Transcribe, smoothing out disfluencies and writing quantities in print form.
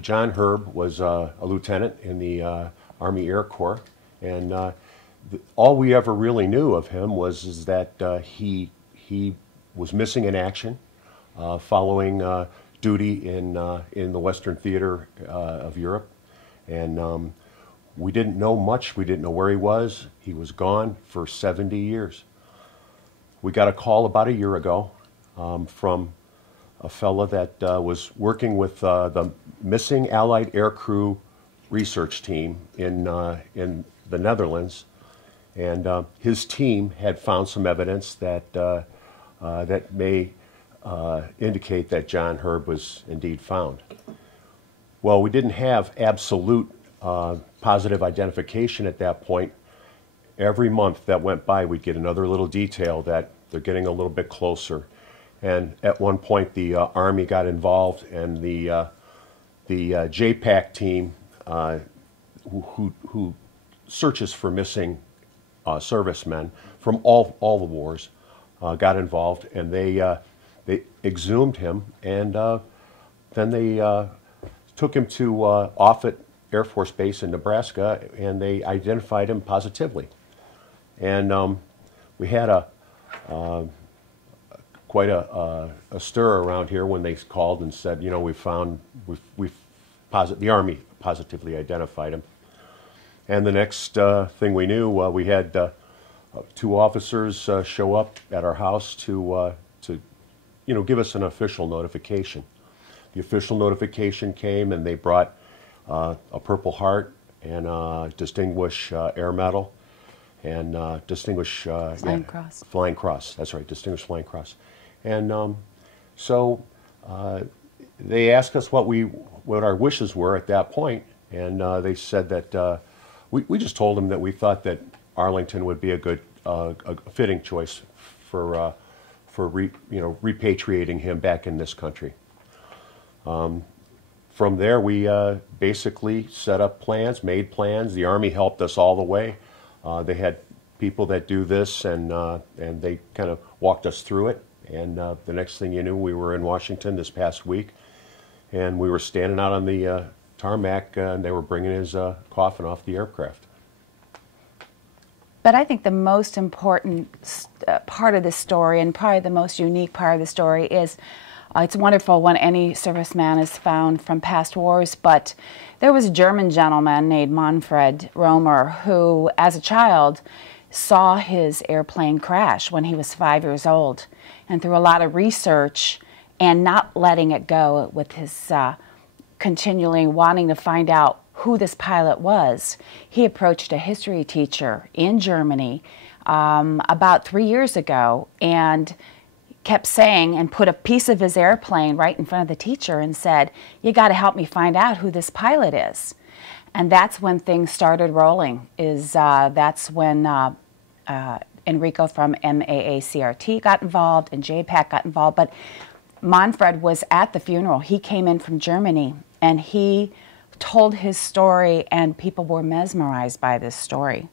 John Herb was a lieutenant in the Army Air Corps, and all we ever really knew of him was that he was missing in action following duty in the Western Theater of Europe, and we didn't know much. We didn't know where he was. He was gone for 70 years. We got a call about a year ago from a fella that was working with the Missing Allied Aircrew Research Team in the Netherlands, and his team had found some evidence that that may indicate that John Herb was indeed found. Well, we didn't have absolute positive identification at that point. Every month that went by, we'd get another little detail that they're getting a little bit closer. And at one point, the Army got involved, and the JPAC team, who searches for missing servicemen from all the wars, got involved, and they exhumed him, and then they took him to Offutt Air Force Base in Nebraska, and they identified him positively. And we had quite a stir around here when they called and said, you know, the Army positively identified him. And the next thing we knew, we had two officers show up at our house to give us an official notification. The official notification came, and they brought a Purple Heart and a Distinguished Air Medal and Distinguished Flying Cross. Flying Cross. That's right, Distinguished Flying Cross. And so they asked us what our wishes were at that point, and they said that we just told them that we thought that Arlington would be a good, a fitting choice for repatriating him back in this country. From there, we basically set up plans, made plans. The Army helped us all the way. They had people that do this, and they kind of walked us through it. And the next thing you knew, we were in Washington this past week, and we were standing out on the tarmac, and they were bringing his coffin off the aircraft. But I think the most important part of this story, and probably the most unique part of the story, is it's wonderful when any serviceman is found from past wars, but there was a German gentleman named Manfred Romer who, as a child, saw his airplane crash when he was 5 years old. And through a lot of research and not letting it go with his continually wanting to find out who this pilot was, he approached a history teacher in Germany about 3 years ago and kept saying, and put a piece of his airplane right in front of the teacher and said, "You got to help me find out who this pilot is." And that's when things started rolling. That's when Enrico from MAACRT got involved and JPAC got involved. But Manfred was at the funeral. He came in from Germany, and he told his story, and people were mesmerized by this story.